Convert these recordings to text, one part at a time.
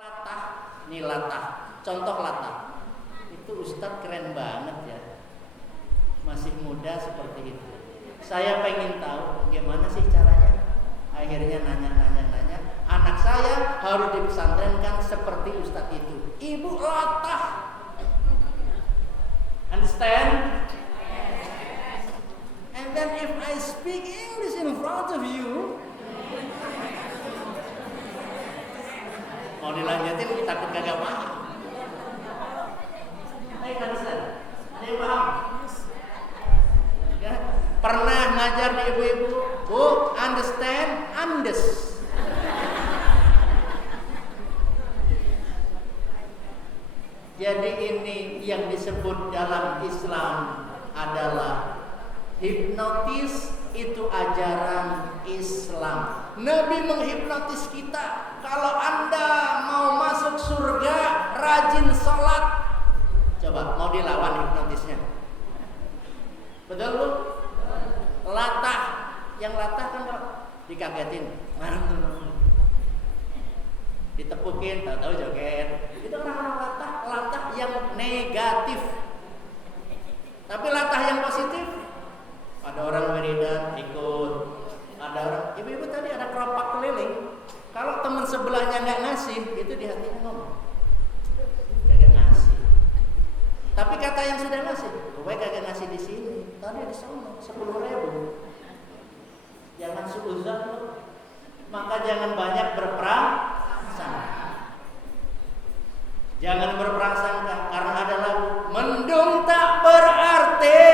Latah, ini latah, contoh latah. Itu Ustadz keren banget ya, masih muda seperti itu. Saya pengen tahu gimana sih caranya. Akhirnya nanya, anak saya harus dipesantrenkan seperti Ustadz itu. Ibu latah, understand? And then if I speak English in front of you, mau dilanjutin takut kagak paham. Ayo understand? Ada yang paham? Ya? Pernah ngajar di ibu-ibu, Bu, understand, andes. Jadi ini yang disebut dalam Islam adalah hipnotis, itu ajaran Islam. Nabi menghipnotis kita. Kalau Anda mau masuk surga, rajin sholat. Coba, mau dilawan hipnotisnya? Betul Bu? Latah, yang latah kan kalau dikagetin, ditepukin, tahu-tahu joget. Itu orang-orang latah yang negatif. Tapi latah yang positif, ada orang wiridan ikut, ada orang, ibu-ibu tadi ada keropak keliling. Kalau teman sebelahnya nggak ngasih, itu di hatinya ngomong, kagak ngasih. Tapi kata yang sudah ngasih, gue kagak ngasih di sini, tadi di sana 10.000. Jangan suuzon lo, maka jangan banyak berprasangka. Jangan berprasangka, karena ada lagu mendung tak berarti.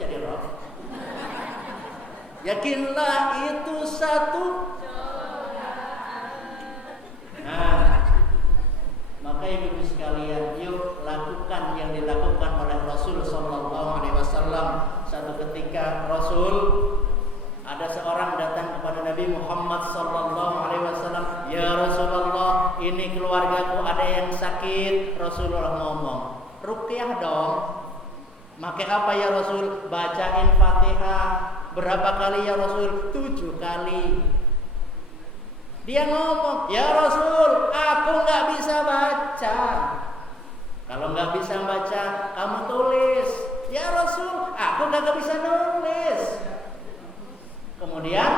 Jadi roh. Yakinlah itu satu. Nah, maka ibu sekalian, yuk lakukan yang dilakukan oleh Rasul Sallallahu Alaihi Wasallam. Satu ketika Rasul, ada seorang datang kepada Nabi Muhammad Sallallahu Alaihi Wasallam, ya Rasulullah, ini keluargaku ada yang sakit. Rasulullah ngomong, ruqyah dong. Makai apa ya Rasul? Bacain Fatihah. Berapa kali ya Rasul? 7 kali. Dia ngomong, ya Rasul, aku nggak bisa baca. Kalau nggak bisa baca, kamu tulis. Ya Rasul, aku nggak bisa nulis. Kemudian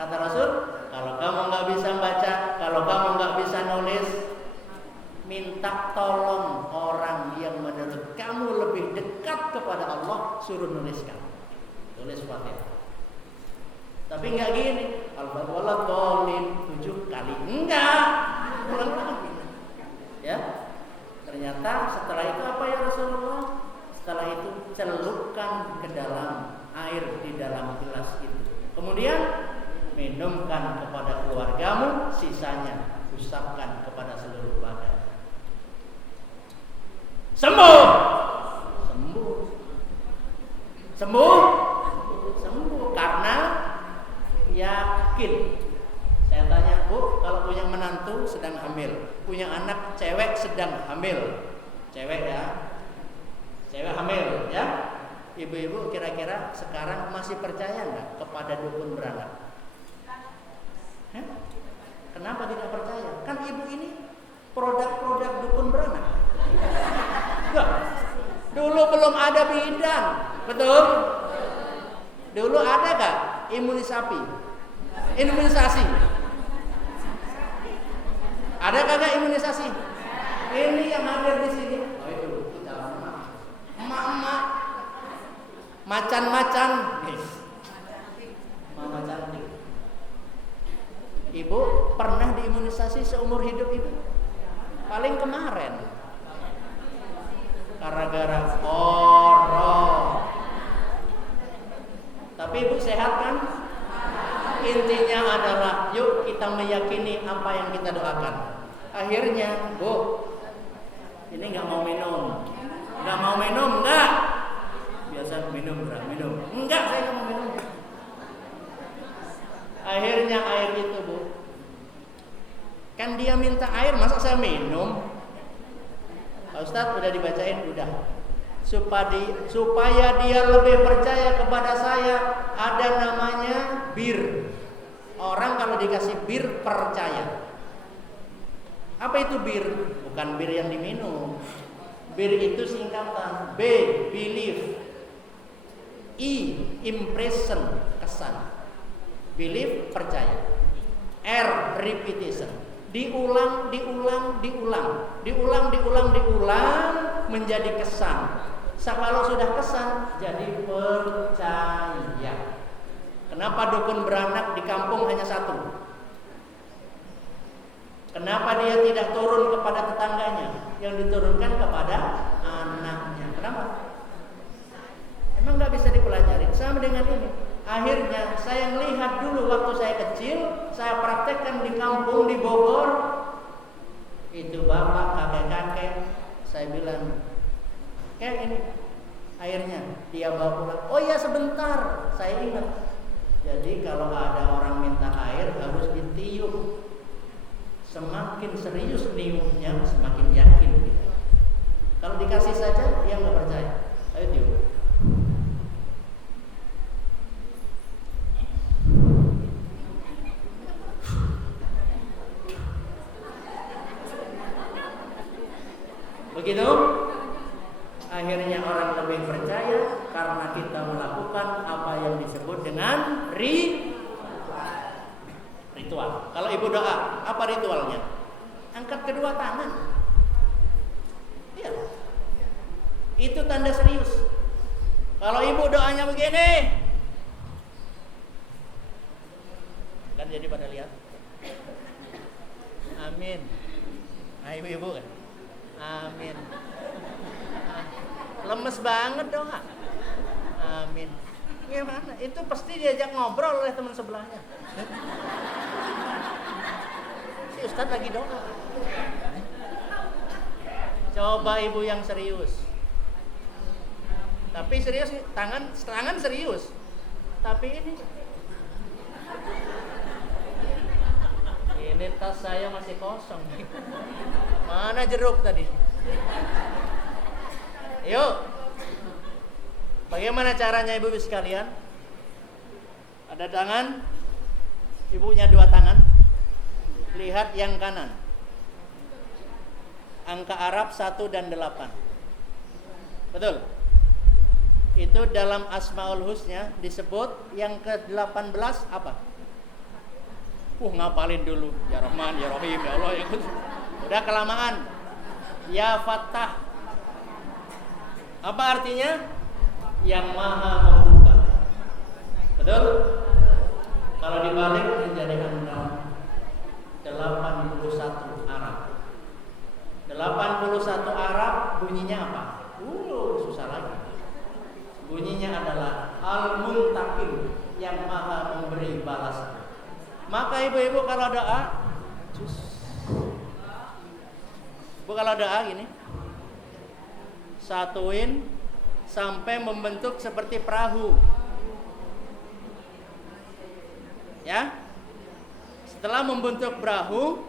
kata Rasul, kalau kamu nggak bisa baca, kalau kamu nggak bisa nulis, minta tolong orang yang menurut kamu lebih dekat kepada Allah, suruh nuliskan. Tulis Fatihah. Tapi nggak gini, al-fatihah tolin 7 kali. Enggak. Ulang lagi. Ya. Ternyata setelah itu apa ya Rasulullah? Setelah itu celupkan ke dalam air di dalam gelas itu. Kemudian minumkan kepada keluargamu, sisanya usapkan kepada seluruh badan. Sembuh. Sembuh. Sembuh. Sembuh karena yakin. Saya tanya, Bu, kalau punya menantu sedang hamil, punya anak cewek sedang hamil, cewek ya, cewek hamil ya, ibu-ibu kira-kira sekarang masih percaya nggak kepada dukun beranak? Kenapa tidak percaya? Kan ibu ini produk-produk dukun beranak. Enggak. Dulu belum ada bidan, betul? Dulu ada gak imunisasi? Ada kagak imunisasi? Ini yang hadir di sini. Oh itu emak-emak, macan-macan, mama cantik. Ibu pernah diimunisasi seumur hidup ibu? Paling kemarin. Gara-gara korong. Tapi ibu sehat kan? Intinya adalah yuk kita meyakini apa yang kita doakan. Akhirnya, Bu, ini nggak mau minum, enggak? Biasa minum, enggak, saya nggak mau minum. Akhirnya air itu, Bu, kan dia minta air, masa saya minum? Pak Ustadz udah dibacain, udah. Supaya dia lebih percaya kepada saya, ada namanya bir. Orang kalau dikasih bir percaya. Apa itu bir? Bukan bir yang diminum. Bir itu singkatan. B, belief. I, impression, kesan. Belief, percaya. R, repetition. Diulang menjadi kesan. Kalau sudah kesan jadi percaya. Kenapa dukun beranak di kampung hanya satu? Kenapa dia tidak turun kepada tetangganya? Yang diturunkan kepada anaknya. Kenapa? Emang nggak bisa dipelajari? Sama dengan ini. Akhirnya saya melihat dulu waktu saya kecil, saya praktekkan di kampung di Bogor. Itu bapak, kakek-kakek, saya bilang, kayak ini. Akhirnya dia bawa pulang. Oh iya sebentar, saya ingat. Jadi kalau ada orang minta air harus ditiup. Semakin serius niupnya, semakin yakin. Kalau dikasih saja, dia nggak percaya. Ayo tiup. Begitu, akhirnya orang lebih percaya karena kita melakukan apa yang disebut dengan ritual. Kalau ibu doa, apa ritualnya? Angkat kedua tangan. Iya. Itu tanda serius. Kalau ibu doanya begini, kan jadi pada lihat. Amin. Nah, ibu kan? Amin. Lemes banget doa. Amin. Gimana? Itu pasti diajak ngobrol oleh teman sebelahnya. Si Ustadz lagi doa. Coba ibu yang serius. Tapi serius, tangan serius. Tapi ini tas saya masih kosong. Mana jeruk tadi? Yuk. Bagaimana caranya ibu sekalian? Ada tangan, ibunya 2 tangan. Lihat yang kanan. Angka Arab 1 dan 8. Betul? Itu dalam Asmaul Husna disebut yang ke-18 apa? Ngapalin dulu. Ya Rahman, Ya Rahim, Ya Allah, Ya Qudus. Udah kelamaan. Ya Fattah. Apa artinya? Yang Maha Membuka. Betul? Kalau dibalik menjadi angka 81 Arab. 81 Arab bunyinya apa? Susah lagi. Bunyinya adalah Al-Muntaqim, yang Maha memberi balasan. Maka ibu-ibu kalau doa, gini, satuin sampai membentuk seperti perahu. Ya. Setelah membentuk perahu,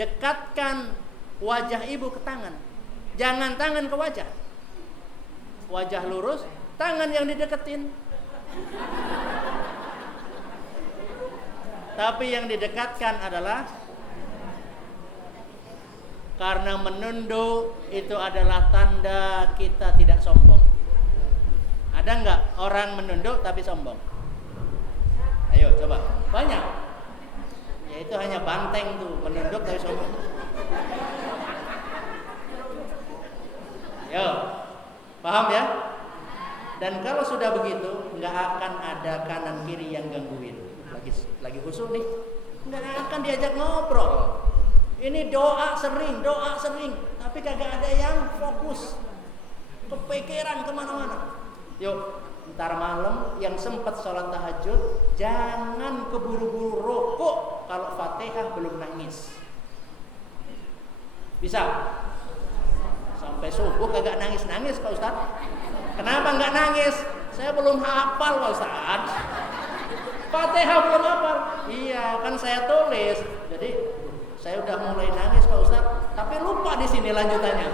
dekatkan wajah ibu ke tangan. Jangan tangan ke wajah. Wajah lurus, tangan yang dideketin. Tapi yang didekatkan adalah karena menunduk itu adalah tanda kita tidak sombong. Ada enggak orang menunduk tapi sombong? Ayo coba. Banyak. Ya itu hanya banteng tuh, menunduk tapi sombong. Yo, paham ya? Dan kalau sudah begitu, enggak akan ada kanan kiri yang gangguin. Lagi khusyuk nih, enggak akan diajak ngobrol. Ini doa sering, tapi kagak ada yang fokus, kepikiran kemana-mana. Yuk, ntar malam yang sempat sholat tahajud, jangan keburu-buru rukuk kalau Fatihah belum nangis. Bisa? Sampai subuh kagak nangis-nangis Pak Ustadz. Kenapa nggak nangis? Saya belum hafal Pak Ustadz. Fatihah belum hafal. Iya, kan saya tulis. Jadi saya udah mulai nangis Pak Ustadz, tapi lupa di sini lanjutannya.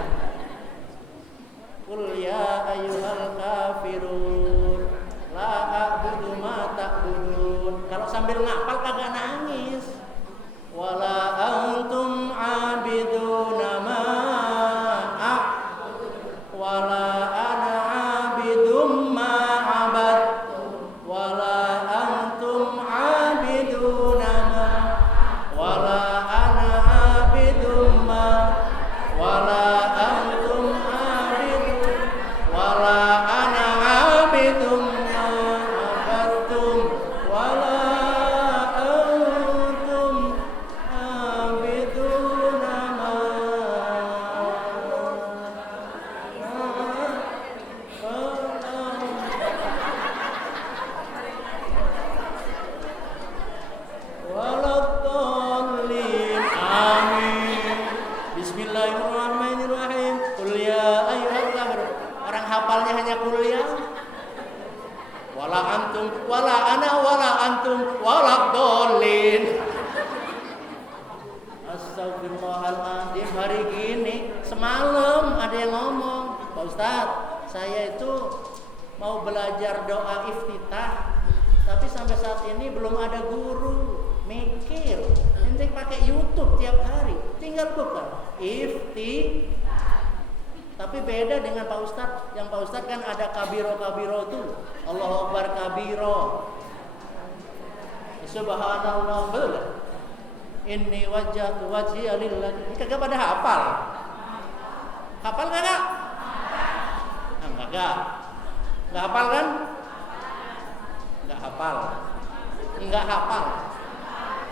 Qul ya ayyuhal kafirun la a'budu ma ta'budun. Kalau sambil ngapal kagak nangis. Wala antum wala ana wala antum wala dolin. Astagfirullahaladzim, hari gini semalam ada yang ngomong, Pak Ustadz, saya itu mau belajar doa iftitah, tapi sampai saat ini belum ada guru. Mikir, nanti pakai YouTube tiap hari, tinggal buka tapi beda dengan Pak Ustadz. Yang Pak Ustadz kan ada kabiro tuh, Allahu Akbar kabiro, subhanallah, betul. Inni wajjahtu wajhiya lillahi. Ini kagak pada hafal. Hafal kagak? Kagak. Enggak hafal kan? Enggak hafal. Enggak hafal.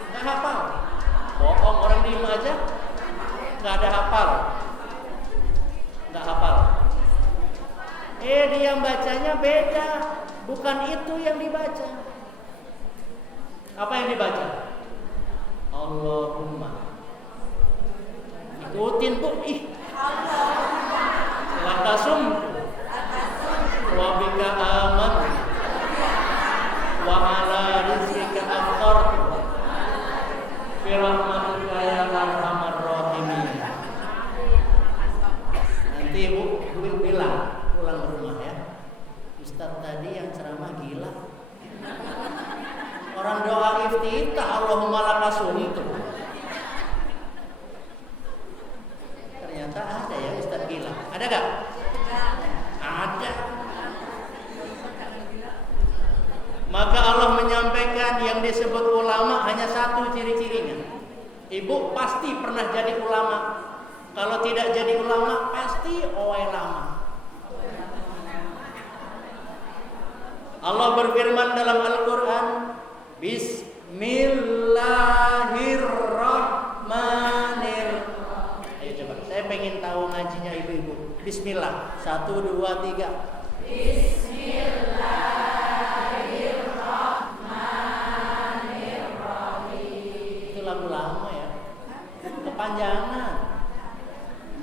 Enggak hafal. Bohong, orang diem aja. Enggak ada hafal. Enggak hafal. Dia bacanya beda. Bukan itu yang dibaca. Apa yang dibaca? Allahumma. Ikutin Bu. Allahumma. Lakasum. Wa bika aman. Wa ala rizqika afqartu. Fi rahmatika ya arhamar rahimin. Nanti Bu bilang pulang ke rumah ya, Ustaz tadi yang ceramah gila. Orang doa iftitah Allahumma lakasum itu. Ternyata ada ya Ustaz gila. Ada gak? Ada. Maka Allah menyampaikan yang disebut ulama hanya satu ciri-cirinya. Ibu pasti pernah jadi ulama. Kalau tidak jadi ulama pasti owai lama. Allah berfirman dalam Al-Quran, Bismillahirrahmanirrahim. Ayo coba, saya pengen tahu ngajinya ibu-ibu. Bismillah, 1, 2, 3. Bismillahirrahmanirrahim. Itu lagu lama ya, kepanjangan.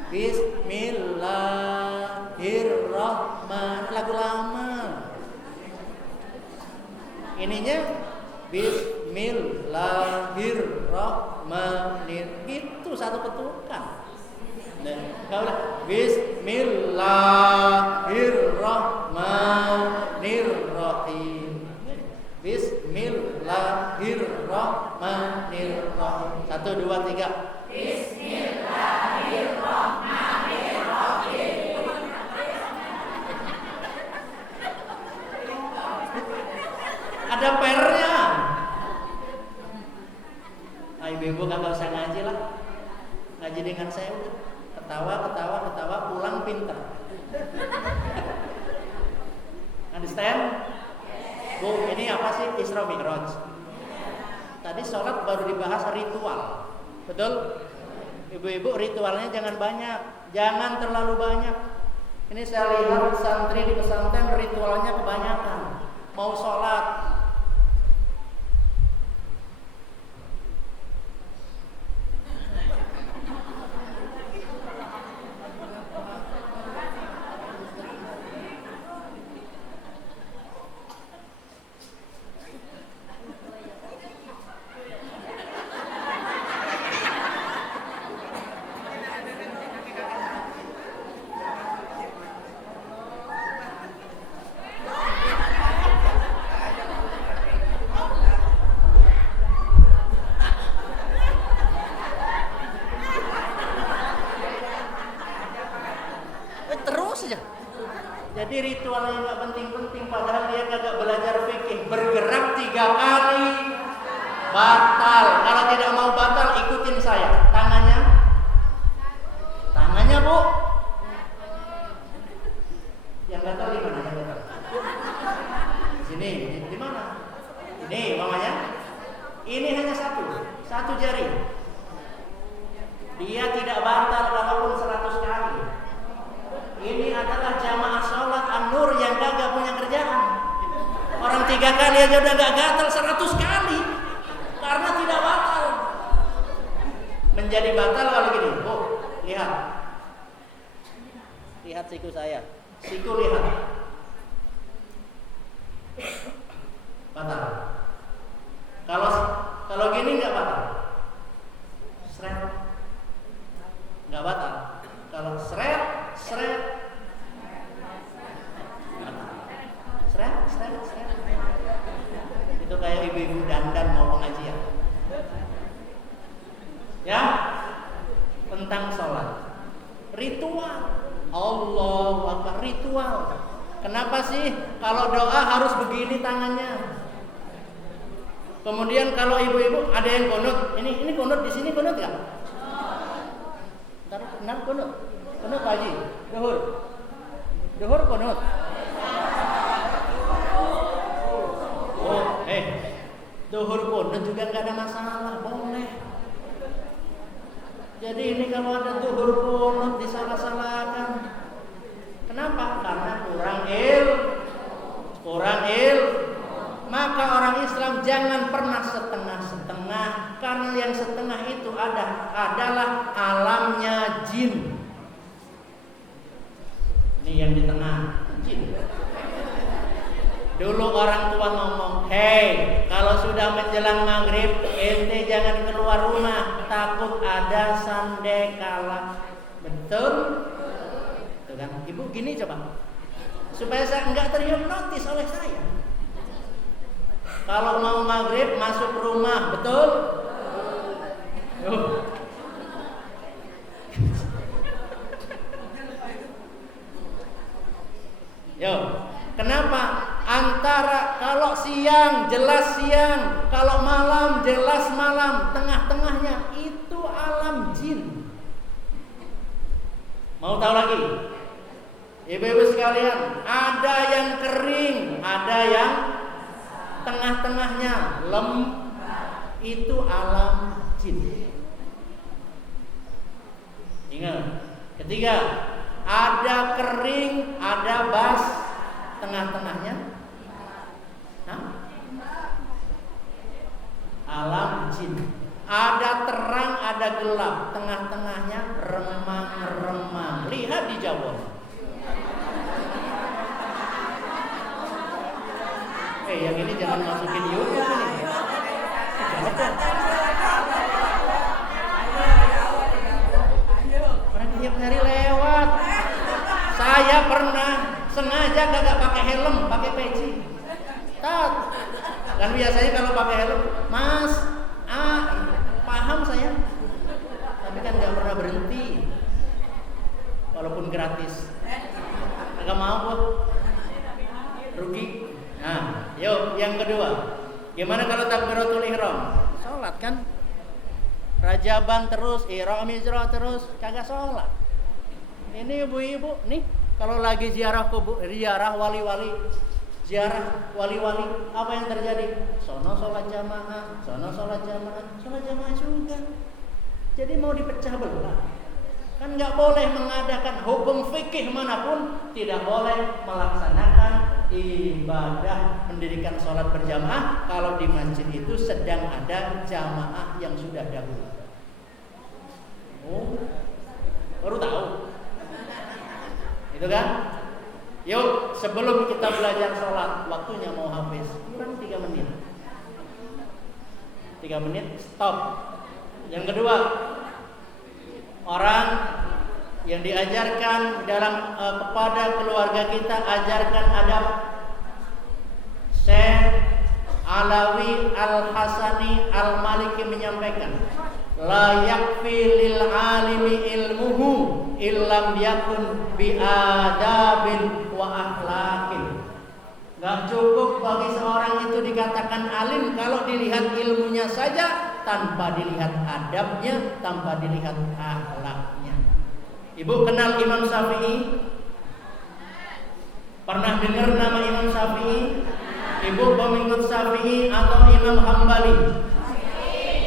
Bismillahirrahmanirrahim, lagu lama. Ininya Bismillahirrahmanirrahim, itu satu ketukan. Nah, kalau Bismillahirrahmanirrahim, Bismillahirrahmanirrahim, 1, 2, 3. Bismillahirrahmanirrahim. Ada pernya. Ibu-ibu kagak usah ngaji lah. Ngaji dengan saya udah. Ketawa, pulang pinter. Understand? Bu, ini apa sih Isra Mi'raj? Tadi sholat baru dibahas ritual. Betul? Ibu-ibu ritualnya jangan banyak. Jangan terlalu banyak. Ini saya lihat santri di pesantren ritualnya kebanyakan. Mau sholat Jadi ritualnya nggak penting-penting, padahal dia kagak belajar fikih. Bergerak 3 kali batal. Kalau tidak mau batal, ikutin saya. Tangannya Bu. Yang gatal di mana? Yang gatal? Sini, di mana? Ini mamanya. Ini hanya satu jari. Dia tidak batal walaupun 100 kali. Ini adalah jamaah sholat An-Nur yang kagak punya kerjaan. Orang 3 kali aja udah gak gatal, 100 kali karena tidak batal. Menjadi batal kalau gini, Bu, lihat siku saya. Siku lihat. batal. Kalau gini nggak batal. Seret nggak batal. Kalau seret itu kayak ibu-ibu dandan mau pengajian. Ya, tentang sholat ritual. Allahu Akbar, ritual. Kenapa sih kalau doa harus begini tangannya? Kemudian kalau ibu-ibu ada yang kunut, ini kunut di sini kunut nggak? Ntar kunut Pak Haji, duhur kunut. Duhur kunut juga nggak ada masalah, boleh. Jadi ini kalau ada duhur kunut disalah-salahkan. Kenapa? Karena kurang Maka orang Islam jangan pernah setengah-setengah, karena yang setengah itu adalah alamnya jin. Ini yang di tengah, jin. Dulu orang tua ngomong, "Hei, kalau sudah menjelang maghrib, ente jangan keluar rumah, takut ada sandekala." Betul? Tuh kan, ibu gini coba, supaya saya enggak terhipnotis oleh saya. Kalau mau maghrib masuk rumah, betul? Yo, kenapa? Antara kalau siang jelas siang, kalau malam jelas malam, tengah-tengahnya itu alam jin. Mau tahu lagi? Ibu-ibu sekalian, ada yang kering, ada yang tengah-tengahnya itu alam jin. Ingat, ketiga, ada kering, ada bas, tengah-tengahnya alam jin. Ada terang, ada gelap, tengah-tengahnya remang-remang. Lihat di Jawa. Yang ini jangan masukin YouTube ini. Orang tiap hari lewat. Saya pernah sengaja kagak pakai helm, pakai peci. Kan biasanya kalau pakai helm, Mas, paham saya. Tapi kan nggak pernah berhenti, walaupun gratis. Agak mau kok, rugi. Nah, yuk yang kedua. Gimana kalau takbiratul ihram? Sholat kan? Rajaban terus, ihram terus, kagak sholat. Ini ibu-ibu nih, kalau lagi ziarah wali-wali, apa yang terjadi? Sono sholat jamaah juga. Jadi mau dipecah belah. Kan nggak boleh mengadakan hukum fikih manapun, tidak boleh melaksanakan ibadah mendirikan sholat berjamaah kalau di masjid itu sedang ada jamaah yang sudah dahulu. Baru tahu. Itu kan? Yuk, sebelum kita belajar sholat, waktunya mau habis, kurang 3 menit. 3 menit, stop. Yang kedua, orang yang diajarkan kepada keluarga kita, ajarkan adab. Syekh Alawi Al-Hasani Al-Maliki menyampaikan, la yakfi lil alimi ilmuhu illam yakun bi adabin wa akhlaqin. Gak cukup bagi seorang itu dikatakan alim kalau dilihat ilmunya saja, tanpa dilihat adabnya, tanpa dilihat akhlaknya. Ibu kenal Imam Syafi'i? Pernah dengar nama Imam Syafi'i? Ibu pengikut Syafi'i atau Imam Hambali?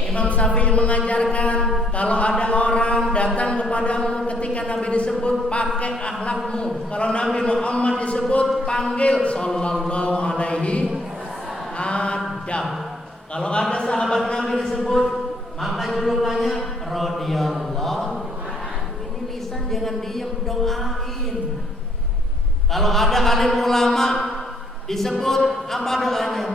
Imam Syafi'i mengajarkan, kalau ada orang datang kepadamu ketika Nabi disebut, pakai akhlakmu. Kalau Nabi Muhammad disebut, panggil sallallahu alaihi adab. Kalau ada sahabat Nabi disebut, maka julukannya radhiyallahu. Ini lisan jangan diam, doain. Kalau ada alim ulama disebut, apa doanya?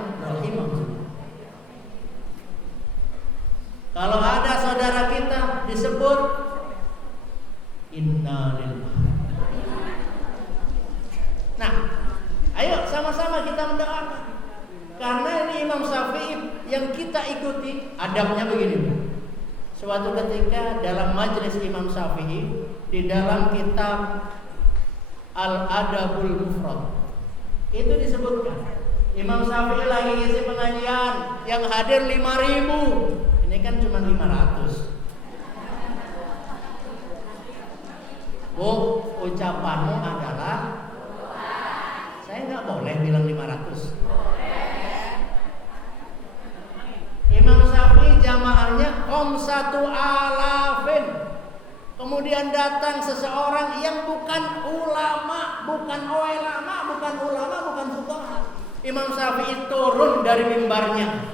yang kita ikuti adabnya begini. Suatu ketika dalam majelis Imam Syafi'i di dalam kitab Al-Adabul Mufrad itu disebutkan Imam Syafi'i lagi ngisi pengajian yang hadir 5.000. Ini kan cuma 500. Bu, ucapanmu adalah saya nggak boleh bilang 500. Imam Syafi'i jamaahnya satu alafin. Kemudian datang seseorang yang bukan ulama, bukan fuqaha. Imam Syafi'i turun dari mimbarnya,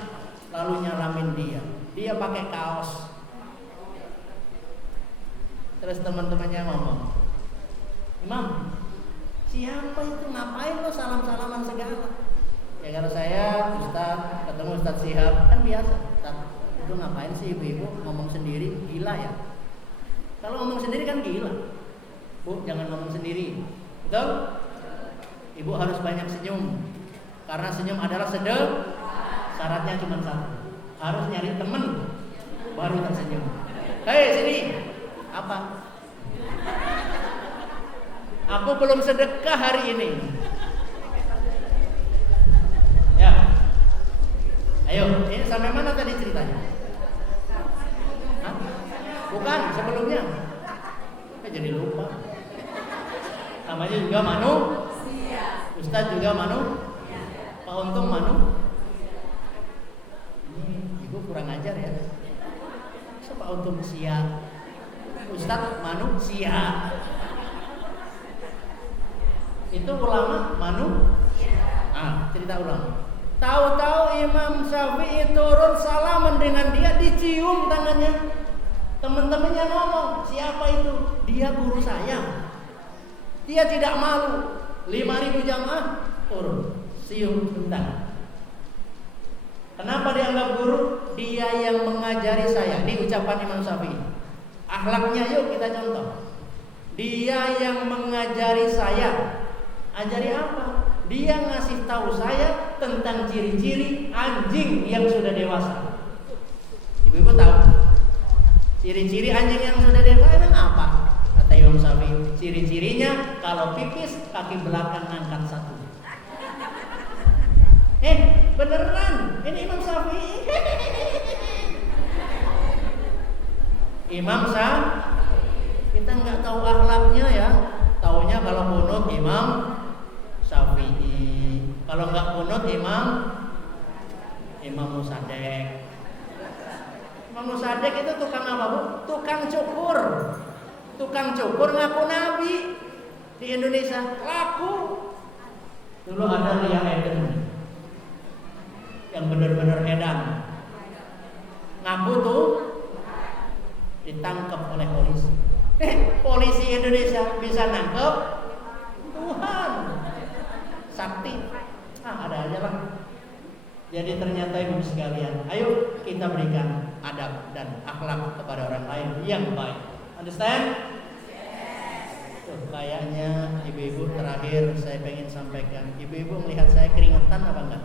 lalu nyalamin dia. Dia pakai kaos. Terus teman-temannya ngomong, Imam, siapa itu? Ngapain lo salam-salaman segala? Ya kalau saya Ustaz, ketemu Ustaz Syihab, kan biasa. Ustaz, itu ngapain sih ibu-ibu ngomong sendiri? Gila ya? Kalau ngomong sendiri kan gila. Bu, jangan ngomong sendiri. Betul? Ibu harus banyak senyum. Karena senyum adalah syaratnya cuma satu. Harus nyari temen baru tersenyum. Hei sini. Apa? Aku belum sedekah hari ini. Ya. Ayo, ini sampai mana tadi ceritanya? Hah? Bukan, sebelumnya. Jadi lupa. Namanya juga Manu. Ustadz juga Manu. Pak Untung Manu. Ini ibu kurang ajar ya. Masa Pak Untung Sia, Ustadz Manu Sia. Itu ulama Manu. Cerita ulama. Tahu-tahu Imam Syafi'i turun salaman dengan dia, dicium tangannya. Teman-temannya ngomong, siapa itu? Dia guru saya. Dia tidak malu. 5.000 jamaah turun, cium bentar. Kenapa dianggap guru? Dia yang mengajari saya. Ini ucapan Imam Syafi'i. Akhlaknya yuk kita contoh. Dia yang mengajari saya. Ajari apa? Dia ngasih tahu saya tentang ciri-ciri anjing yang sudah dewasa. Ibu-ibu tahu ciri-ciri anjing yang sudah dewasa emang apa? Kata Imam Syafi'i, ciri-cirinya kalau pipis kaki belakang angkat satu. Beneran, ini Imam Syafi'i. Imam Syafi'i. Kita nggak tahu akhlaknya ya. Taunya kalau kunut Imam Syafi'i. Kalau nggak kunut Imam Musadek. Imam Musadek itu tukang apa bu? Tukang cukur. Tukang cukur ngaku nabi di Indonesia laku. Dulu ada Lia Eden yang benar-benar edan. Ngaku tuh ditangkap oleh polisi. Polisi Indonesia bisa nangkep Tuhan. Sakti. Ada aja lah. Jadi ternyata ibu sekalian, ayo kita berikan adab dan akhlak kepada orang lain yang baik. Understand? Tuh, kayaknya ibu-ibu terakhir saya pengen sampaikan. Ibu-ibu melihat saya keringetan apa enggak?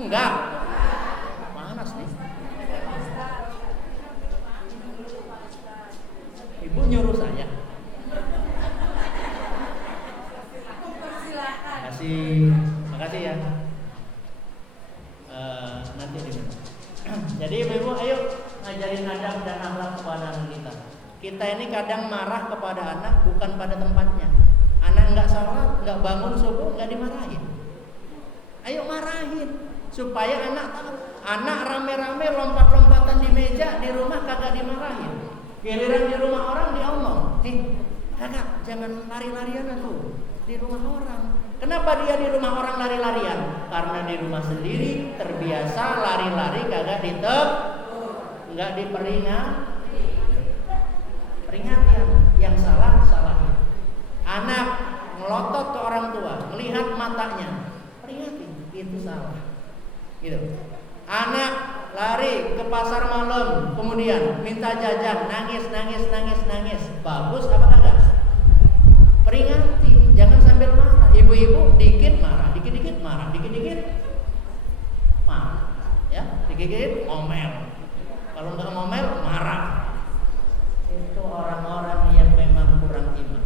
Enggak. Panas nih. Ibu nyuruh saya. Makasih ya. Nanti dulu. Jadi ibu-ibu ayo ngajarin adab dan akhlak kepada anak kita. Kita ini kadang marah kepada anak bukan pada tempatnya. Anak nggak salah, nggak bangun subuh, nggak dimarahin. Ayo marahin supaya anak tahu. Anak rame-rame lompat-lompatan di meja di rumah kagak dimarahin. Giliran di rumah orang diomong, kakak jangan lari-larian tuh di rumah orang. Kenapa dia di rumah orang lari-larian? Karena di rumah sendiri terbiasa lari-lari kagak nggak diperingati. Peringatan yang salah. Anak melotot ke orang tua, melihat matanya, peringati itu salah. Gitu. Anak lari ke pasar malam, kemudian minta jajan, nangis. Bagus apa kagak? Peringati, jangan sambil marah. Ibu-ibu dikit marah, dikit-dikit marah. digigit ngomel. Kalau nggak ngomel marah. Itu orang-orang yang memang kurang iman.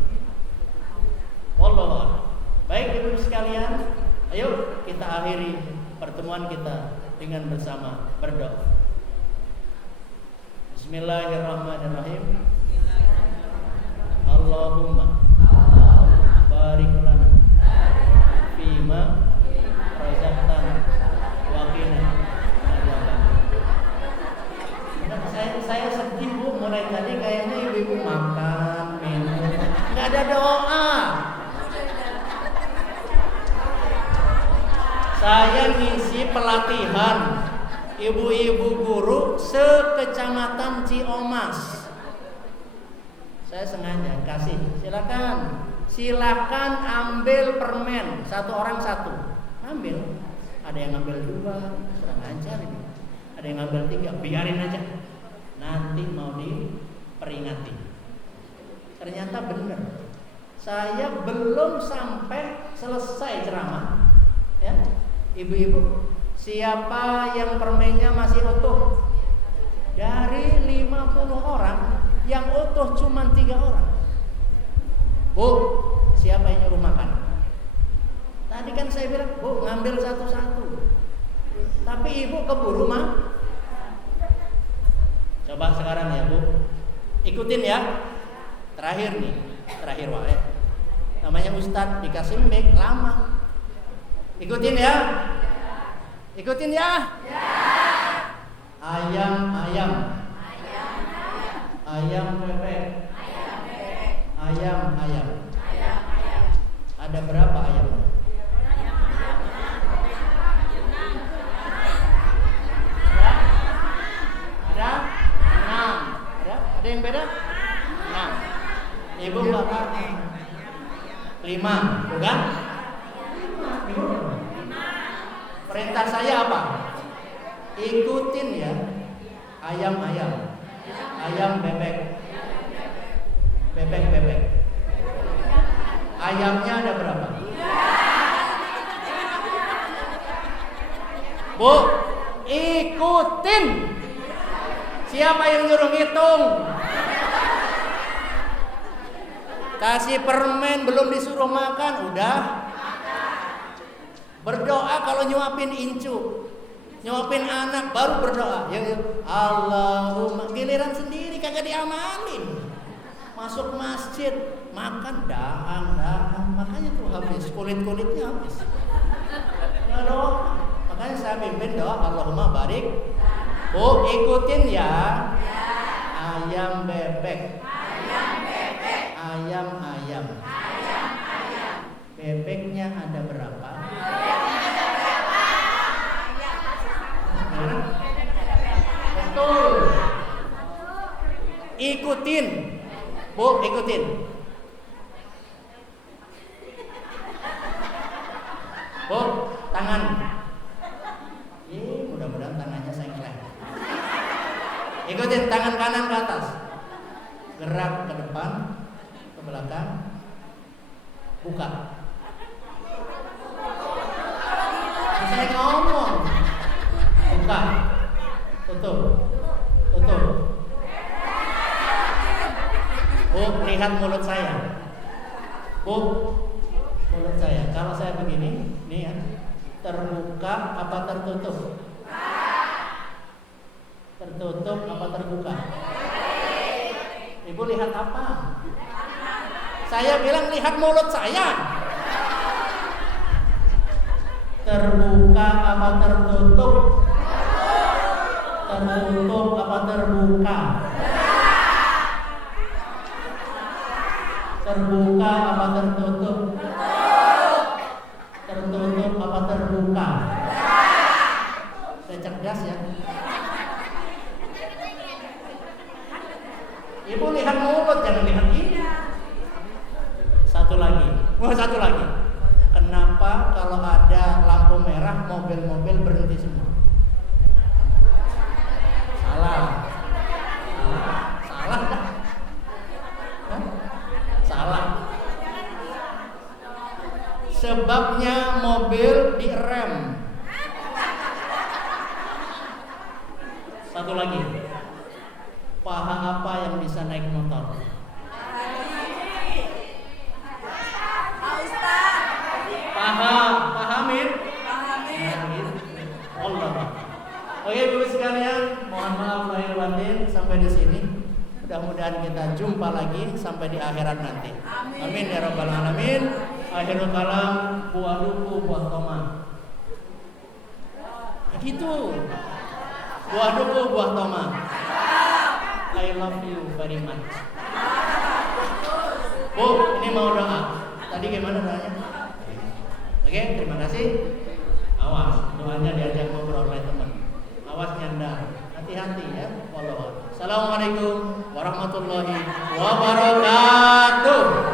Wallahu a'lam. Baik Ibu sekalian, ayo kita akhiri pertemuan kita dengan bersama berdoa. Bismillahirrahmanirrahim. Allahumma barik lana fima razaqtana wa qina adzabannar. Saya sedih Bu, mulai tadi kayaknya ibu-ibu makan, minum, nggak ada doa. Saya ngisi pelatihan ibu-ibu guru sekecamatan Ciomas. Saya sengaja kasih, silakan ambil permen, satu orang satu, ambil. Ada yang ngambil 2, kurang ajar ini. Ada yang ngambil 3, biarin aja. Nanti mau diperingati. Ternyata benar. Saya belum sampai selesai ceramah, ya. Ibu-ibu, siapa yang permennya masih utuh? Dari 50 orang, yang utuh cuma 3 orang. Bu, siapa yang nyuruh makan? Tadi kan saya bilang, Bu, ngambil satu-satu. Tapi ibu keburu mah. Coba sekarang ya Bu, ikutin ya. Terakhir nih, terakhir wae. Namanya Ustadz, dikasih mic lama. Ikutin ya. Ikutin ya. Ayam. Ayam bebek. Ayam. Ada berapa ayam? Ada 6. Ada yang beda? 6. Ibu bapak 5, bukan? Perintah saya apa? Ikutin ya. Ayam, bebek. Ayamnya ada berapa? Bu, ikutin. Siapa yang nyuruh ngitung? Kasih permen belum disuruh makan, udah. Berdoa kalau nyuapin incu, nyuapin anak baru berdoa. Yang Allahumma, giliran sendiri kagak diamalin. Masuk masjid, makan dahang, makanya tuh habis, kulit-kulitnya habis. Nggak doa. Makanya saya pimpin doa Allahumma barik. Bu, ikutin ya. Ayam bebek. Ayam. Bebeknya ada berapa? Betul. Ikutin. Bu, ikutin. Bu, tangan. Mudah-mudahan tangannya saya kelek. Ikutin, tangan kanan ke atas. Gerak ke depan, ke belakang. Buka. Saya ngomong. Buka. Tutup. Bu, lihat mulut saya. Bu, mulut saya. Kalau saya begini, nih ya, terbuka apa tertutup? Tertutup apa terbuka? Ibu lihat apa? Saya bilang lihat mulut saya. Terbuka apa tertutup? Tertutup apa terbuka? Terbuka apa tertutup? Tertutup apa terbuka? Saya cerdas ya. Ibu lihat mulut, jangan lihat ini. Satu lagi. Kenapa kalau ada lampu merah mobil-mobil berhenti semua? Salah. Sebabnya mobil direm. Satu lagi. Paha apa yang bisa naik motor? Paha, pahamin? Pahamin. Allah. Oke, Ibu sekalian, mohon maaf lahir batin sampai di sini. Mudah-mudahan kita jumpa lagi sampai di akhirat nanti. Amin ya rabbal alamin. Akhirul kalam, buah duku, buah tomat. Gitu. Buah duku, buah tomat. I love you very much. Bu, ini mau doa. Tadi gimana doanya? Oke, terima kasih. Awas, doanya diajak ngobrol oleh teman. Awas nyandar. Hati-hati ya. Assalamualaikum warahmatullahi wabarakatuh.